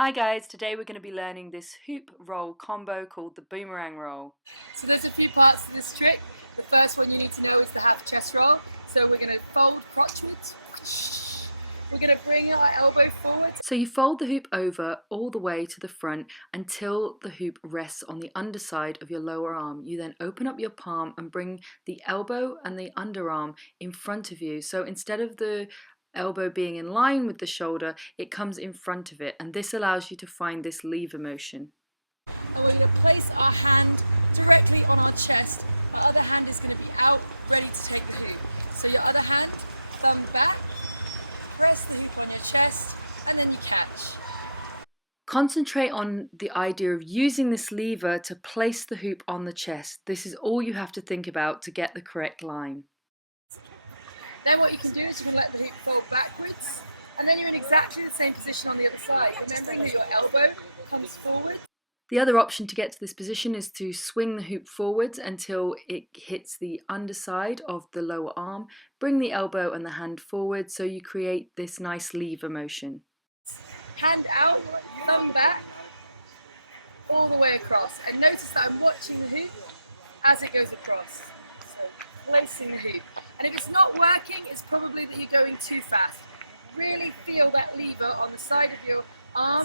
Hi guys, today we're going to be learning this hoop roll combo called the boomerang roll. So there's a few parts to this trick. The first one you need to know is the half chest roll. So we're going to fold crotchwards. We're going to bring our elbow forward. So you fold the hoop over all the way to the front until the hoop rests on the underside of your lower arm. You then open up your palm and bring the elbow and the underarm in front of you. So instead of the elbow being in line with the shoulder, it comes in front of it, and this allows you to find this lever motion. And we're going to place our hand directly on our chest. Our other hand is going to be out, ready to take the hoop. So your other hand, thumb back, press the hoop on your chest, and then you catch. Concentrate on the idea of using this lever to place the hoop on the chest. This is all you have to think about to get the correct line. Then what you can do is you can let the hoop fall backwards, and then you're in exactly the same position on the other side, remembering that your elbow comes forward. The other option to get to this position is to swing the hoop forwards until it hits the underside of the lower arm. Bring the elbow and the hand forward so you create this nice lever motion. Hand out, thumb back, all the way across, and notice that I'm watching the hoop as it goes across. So placing the hoop. And if it's not working, it's probably that you're going too fast. Really feel that lever on the side of your arm,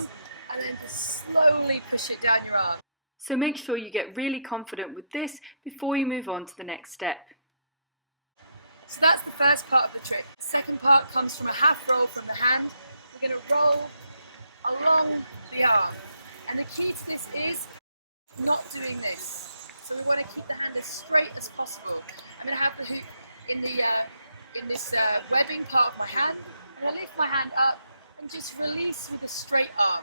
and then just slowly push it down your arm. So make sure you get really confident with this before you move on to the next step. So that's the first part of the trick. The second part comes from a half roll from the hand. We're going to roll along the arm. And the key to this is not doing this. So we want to keep the hand as straight as possible. I'm going to have the hoop in this webbing part of my hand. I'm going to lift my hand up and just release with a straight arm.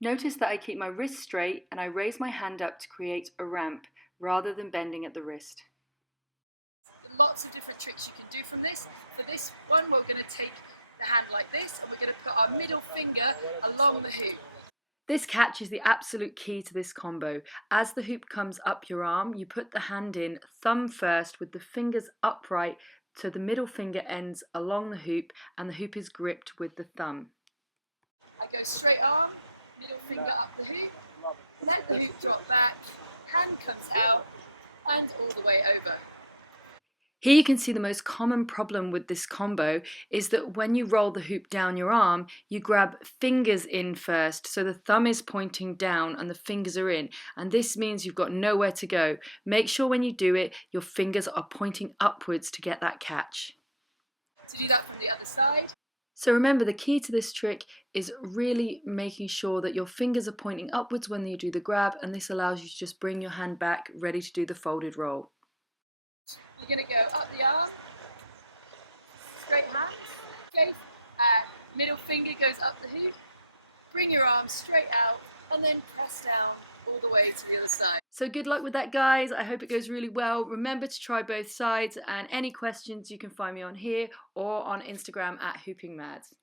Notice that I keep my wrist straight and I raise my hand up to create a ramp rather than bending at the wrist. Lots of different tricks you can do from this. For this one, we're going to take the hand like this, and we're going to put our middle finger along the hoop. This catch is the absolute key to this combo. As the hoop comes up your arm, you put the hand in, thumb first, with the fingers upright so the middle finger ends along the hoop and the hoop is gripped with the thumb. I go straight arm, middle finger up the hoop, let the hoop drop back, hand comes out, and all the way over. Here you can see the most common problem with this combo is that when you roll the hoop down your arm, you grab fingers in first, so the thumb is pointing down and the fingers are in, and this means you've got nowhere to go. Make sure when you do it, your fingers are pointing upwards to get that catch. To do that from the other side. So remember, the key to this trick is really making sure that your fingers are pointing upwards when you do the grab, and this allows you to just bring your hand back, ready to do the folded roll. You're going to go up the arm, straight hand, okay, middle finger goes up the hoop, bring your arm straight out, and then press down all the way to the other side. So good luck with that, guys. I hope it goes really well. Remember to try both sides, and any questions you can find me on here or on Instagram at hoopingmads.